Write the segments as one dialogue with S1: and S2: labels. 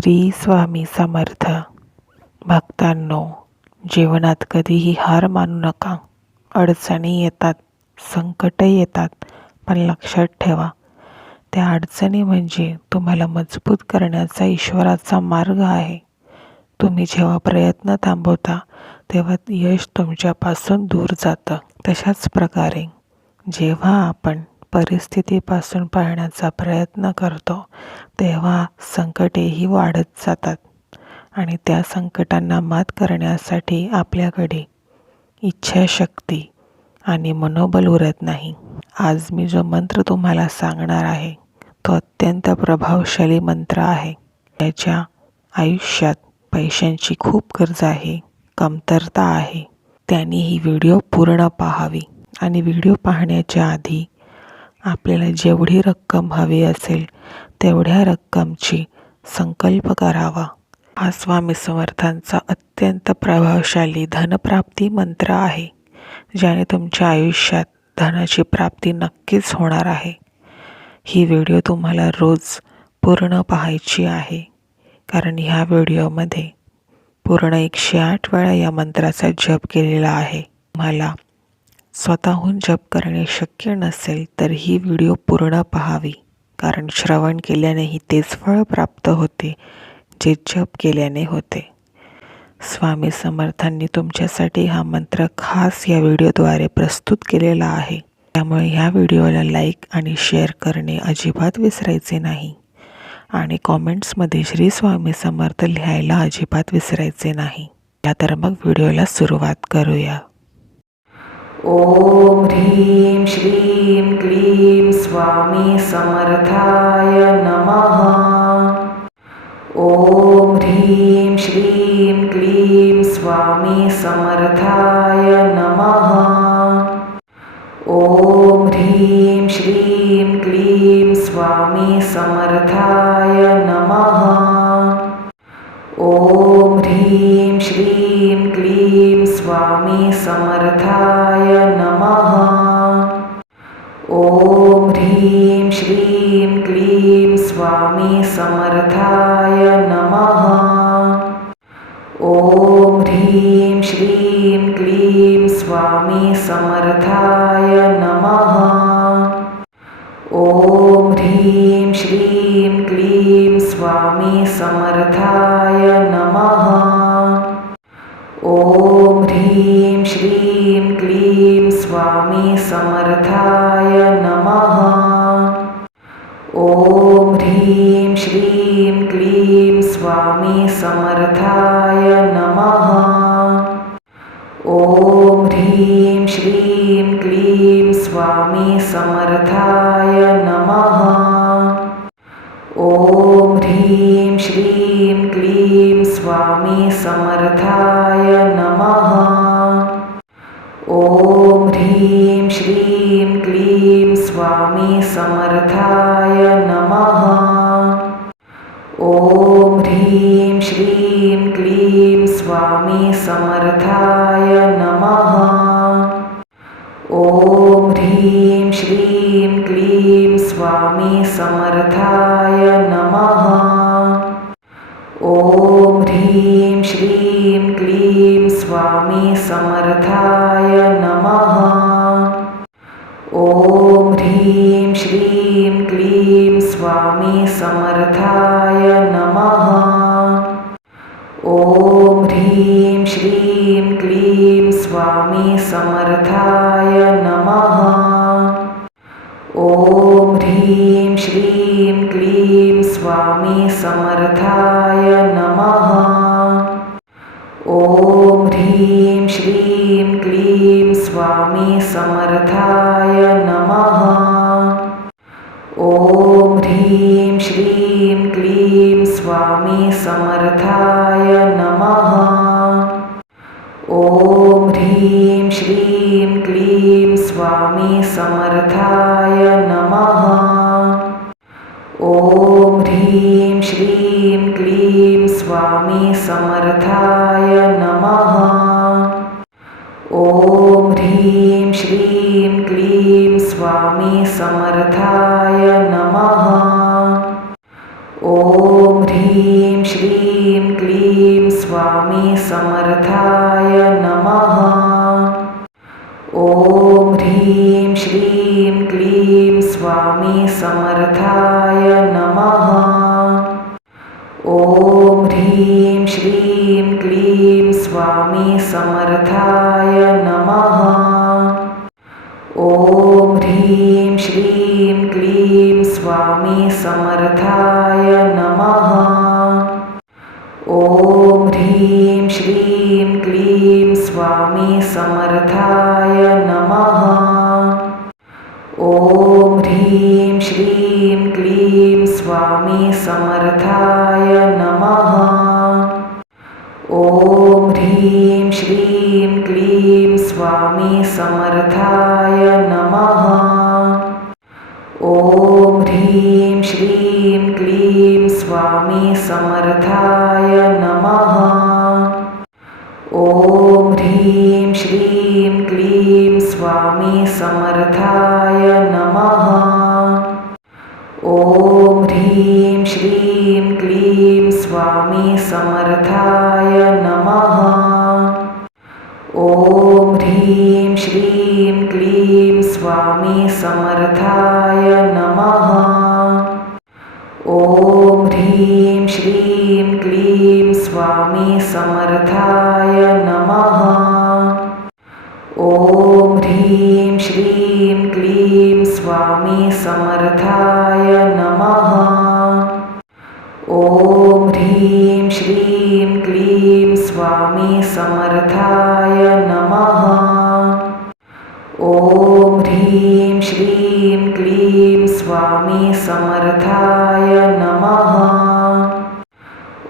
S1: श्री स्वामी समर्थ. भक्तांनो जीवनात कधीही हार मानू नका. अडचणी येतात संकट येतात पण लक्षात ठेवा. त्या अडचणी म्हणजे तुम्हाला मजबूत करण्याचा ईश्वराचा मार्ग आहे. तुम्ही जेव्हा प्रयत्न थांबवता तेव्हा यश तुमच्यापासून दूर जातं. तशाच प्रकारे जेव्हा आपण परिस्थितीपासून पाहण्याचा प्रयत्न करतो तेव्हा संकटेही वाढत जातात आणि त्या संकटांना मात करण्यासाठी आपल्याकडे इच्छाशक्ती आणि मनोबल उरत नाही. आज मी जो मंत्र तुम्हाला सांगणार आहे तो अत्यंत प्रभावशाली मंत्र आहे. त्याच्या आयुष्यात पैशांची खूप गरज आहे कमतरता आहे. त्यांनी ही व्हिडिओ पूर्ण पाहावी आणि व्हिडिओ पाहण्याच्या आधी आपल्याला जेवढी रक्कम हवी असेल तेवढ्या रक्कमची संकल्प करावा. हा स्वामी समर्थांचा अत्यंत प्रभावशाली धनप्राप्ती मंत्र आहे ज्याने तुमच्या आयुष्यात धनाची प्राप्ती नक्कीच होणार आहे. ही व्हिडिओ तुम्हाला रोज पूर्ण पाहायची आहे कारण ह्या व्हिडिओमध्ये पूर्ण एकशे आठ वेळा या मंत्राचा जप केलेला आहे. मला स्वतःहून जप करणे शक्य नसेल तर ही व्हिडिओ पूर्ण पहावी. कारण श्रवण केल्यानेही तेच फळ प्राप्त होते जे जप केल्याने होते. स्वामी समर्थांनी तुमच्यासाठी हा मंत्र खास या व्हिडिओद्वारे प्रस्तुत केलेला आहे. त्यामुळे ह्या व्हिडिओला लाईक आणि शेअर करणे अजिबात विसरायचे नाही. आणि कॉमेंट्समध्ये श्री स्वामी समर्थ लिहायला अजिबात विसरायचे नाही. या तर मग व्हिडिओला सुरुवात करूया.
S2: ॐ ह्रीं श्रीं क्लीं स्वामी समर्थाय नमः। ॐ ह्रीं श्रीं क्लीं स्वामी समर्थाय नमः। ॐ ह्रीं श्रीं क्लीं स्वामी समर्थाय नमः। ॐ ह्रीं श्रीं क्लीं स्वामी समर्थाय स्वामी समर्थाय नमः। ॐ ह्रीं श्रीं क्लीं स्वामी समर्थाय नमः। ॐ ह्रीं श्रीं क्लीं स्वामी समर्थाय नमः। ॐ ह्रीं श्रीं क्लीं स्वामी समर्थाय नमः। ह्रीं श्रीं क्लीं स्वामी समर्थाय नमः। ॐ ह्रीं श्रीं क्लीं स्वामी समर्थाय नमः। ॐ ह्रीं श्रीं क्लीं स्वामी समर्थाय नमः। ॐ ह्रीं श्रीं क्लीं स्वामी समर्थाय क्लीं स्वामी समर्थाय नमः। ॐ ह्रीं श्रीं क्लीं स्वामी समर्थाय नमः। ॐ ह्रीं श्रीं क्लीं स्वामी समर्थाय नमः। ॐ ह्रीं श्रीं क्लीं स्वामी समर्थाय नमः। ॐ ह्रीं श्रीं क्लीं स्वामी समर्थाय नमः। ॐ ह्रीं श्रीं क्लीं स्वामी समर्थाय नमः। ॐ ह्रीं श्रीं क्लीं स्वामी समर्थाय नमः। ॐ ह्रीं श्रीं क्लीं स्वामी समर्थाय स्वामी समर्थाय नमः। ॐ ह्रीं श्रीं क्लीं स्वामी समर्थाय नमः। ॐ ह्रीं श्रीं क्लीं स्वामी समर्थाय नमः। ॐ ह्रीं श्रीं क्लीं स्वामी समर्थाय नमः। ॐ ह्रीं श्रीं क्लीं स्वामी समर्थाय नमः। ॐ ह्रीं श्रीं क्लीं स्वामी समर्थाय नमः। ॐ ह्रीं श्रीं क्लीं स्वामी समर्थाय नमः। ॐ ह्रीं श्रीं क्लीं स्वामी समर्थाय नमः। ॐ ह्रीं श्रीं क्लीं स्वामी समर्थाय नमः। ॐ ह्रीं श्रीं क्लीं स्वामी समर्थाय नमः। ॐ ह्रीं श्रीं क्लीं स्वामी समर्थाय श्रीं क्लीं स्वामी समर्थाय नमः। ॐ ह्रीं श्रीं क्लीं स्वामी समर्थाय नमः। ॐ ह्रीं श्रीं क्लीं स्वामी समर्थाय नमः। ॐ ह्रीं श्रीं क्लीं स्वामी समर्थाय नमः।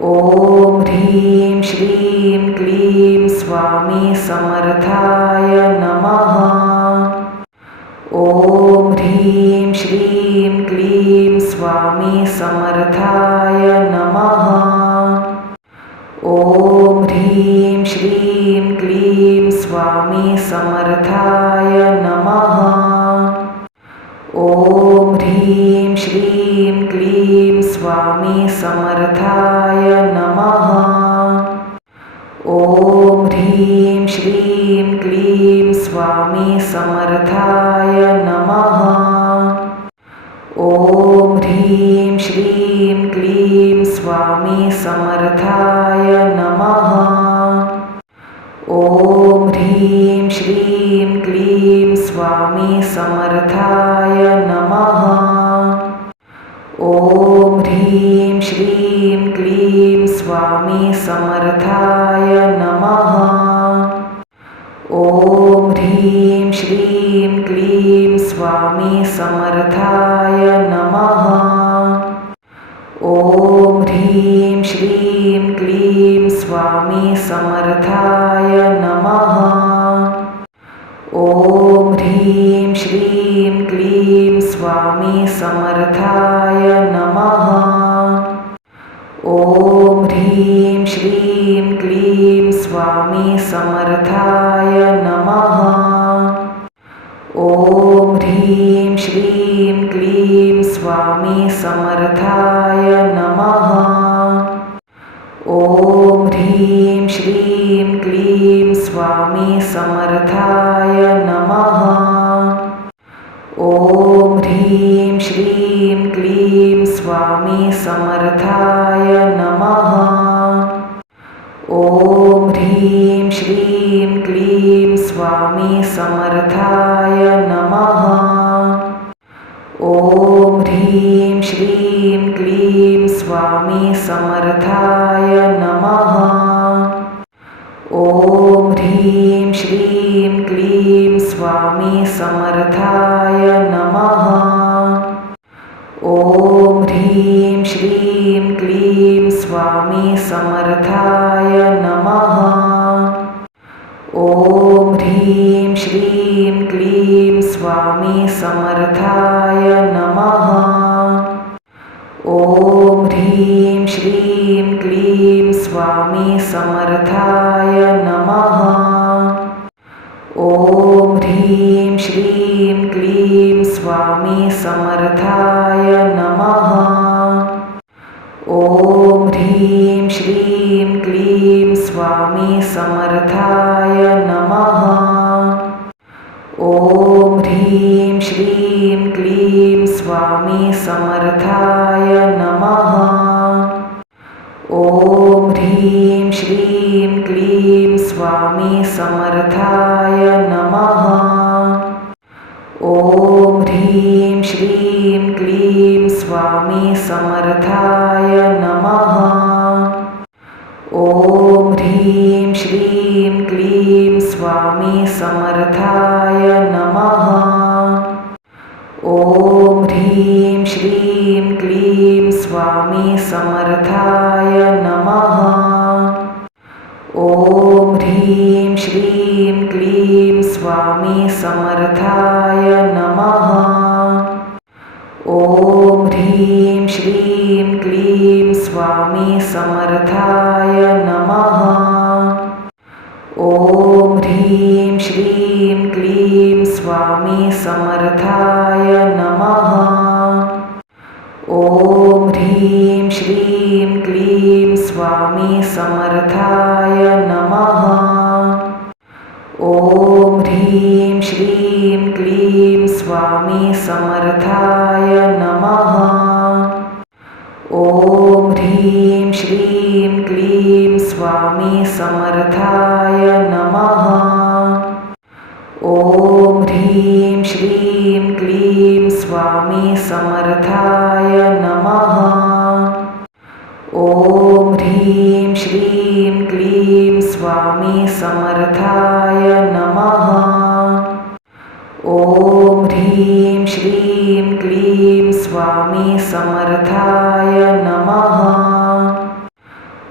S2: ॐ ह्रीं श्रीं क्लीं स्वामी समर्थाय नमः। ॐ ह्रीं श्रीं क्लीं स्वामी समर्थाय नमः। ॐ ह्रीं श्रीं क्लीं स्वामी समर्थाय नमः। ॐ ह्रीं श्रीं क्लीं स्वामी समर्थाय स्वामी समर्थाय नमः। ॐ ह्रीं श्रीं क्लीं स्वामी समर्थाय नमः। ॐ ह्रीं श्रीं क्लीं स्वामी समर्थाय नमः। ॐ ह्रीं श्रीं क्लीं स्वामी समर्थाय ह्रीं श्रीं क्लीं स्वामी समर्थाय नमः। ॐ ह्रीं श्रीं क्लीं स्वामी समर्थाय नमः। ॐ ह्रीं श्रीं क्लीं स्वामी समर्थाय नमः। ॐ ह्रीं श्रीं क्लीं स्वामी समर्थाय नमः। ॐ ह्रीं श्रीं क्लीं स्वामी समर्थाय नमः। ॐ ह्रीं श्रीं क्लीं स्वामी समर्थाय नमः। ॐ ह्रीं श्रीं क्लीं स्वामी समर्थाय नमः। ॐ ह्रीं श्रीं क्लीं स्वामी समर्थाय समर्थाय नमः। ॐ ह्रीं श्रीं क्लीं स्वामी समर्थाय नमः। ॐ ह्रीं श्रीं क्लीं स्वामी समर्थाय नमः। ॐ ह्रीं श्रीं क्लीं स्वामी समर्थाय स्वामी समर्थाय नमः। ॐ ह्रीं श्रीं क्लीं स्वामी समर्थाय नमः। ॐ ह्रीं श्रीं क्लीं स्वामी समर्थाय नमः। ॐ ह्रीं श्रीं क्लीं स्वामी समर्थाय नमः। स्वामी समर्था। स्वामी समर्थाय नमः।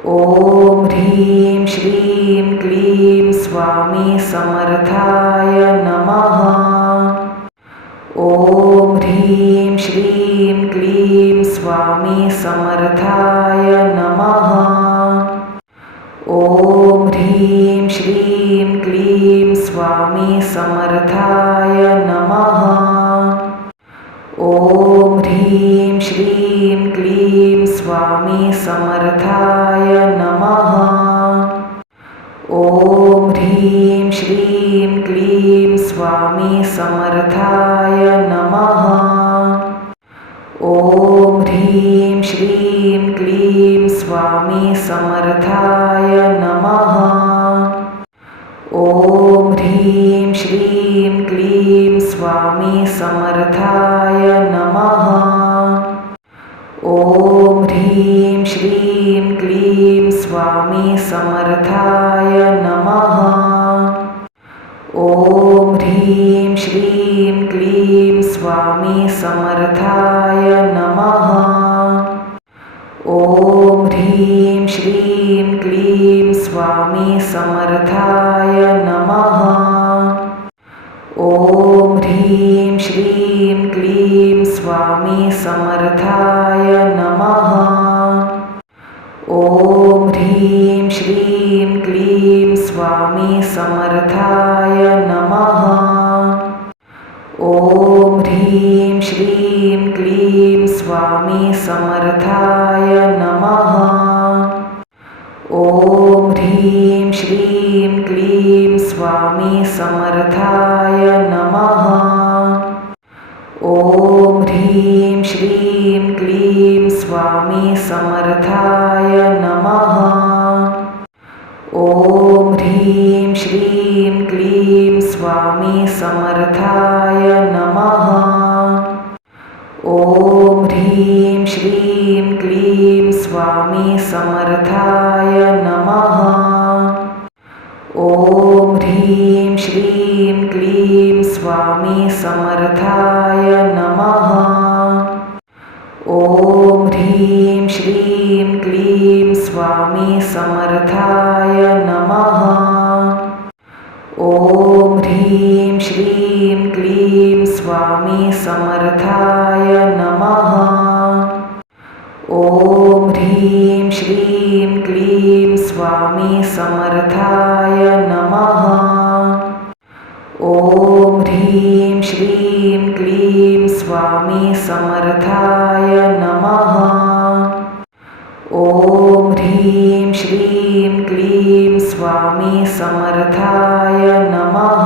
S2: ॐ ह्रीं श्रीं क्लीं स्वामी समर्थाय नमः। ॐ ह्रीं श्रीं क्लीं स्वामी समर्थाय नमः। ॐ ह्रीं श्रीं क्लीं स्वामी समर्थाय नमः। ॐ ह्रीं श्रीं क्लीं स्वामी समर्थाय नमः। ॐ ह्रीं श्रीं क्लीं स्वामी समर्थाय नमः। ॐ ह्रीं श्रीं क्लीं स्वामी समर्थाय नमः। ॐ ह्रीं श्रीं क्लीं स्वामी समर्थाय नमः। ॐ ह्रीं श्रीं क्लीं स्वामी समर्थाय नमः। ॐ ह्रीं श्रीं क्लीं स्वामी समर्थाय नमः। ॐ ह्रीं श्रीं क्लीं स्वामी समर्थाय श्रीं स्वामी समर्थाय नमः। ॐ ह्रीं श्रीं क्लीं स्वामी समर्थाय नमः। ॐ ह्रीं श्रीं क्लीं स्वामी समर्थाय नमः। ॐ ह्रीं श्रीं क्लीं स्वामी समर्थाय ॐ ह्रीं श्रीं क्लीं स्वामी समर्थाय नमः। ॐ ह्रीं श्रीं क्लीं स्वामी समर्थाय नमः। ॐ ह्रीं श्रीं क्लीं स्वामी समर्थाय नमः। ॐ ह्रीं श्रीं क्लीं स्वामी समर्थाय स्वामी समर्थाय नमः। ॐ ह्रीं श्रीं क्लीं स्वामी समर्थाय नमः।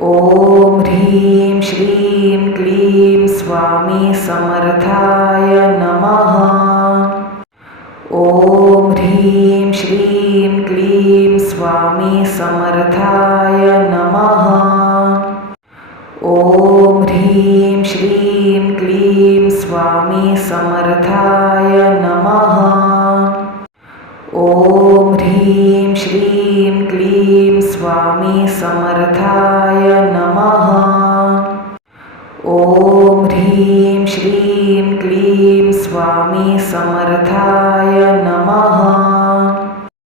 S2: ॐ ह्रीं श्रीं क्लीं स्वामी समर्थाय नमः। ॐ ह्रीं श्रीं क्लीं स्वामी समर्थाय नमः। ॐ ह्रीं श्रीं क्लीं स्वामी समर्थाय नमः। ॐ ह्रीं श्रीं क्लीं स्वामी समर्थाय नमः। ॐ ह्रीं श्रीं क्लीं स्वामी समर्थाय नमः।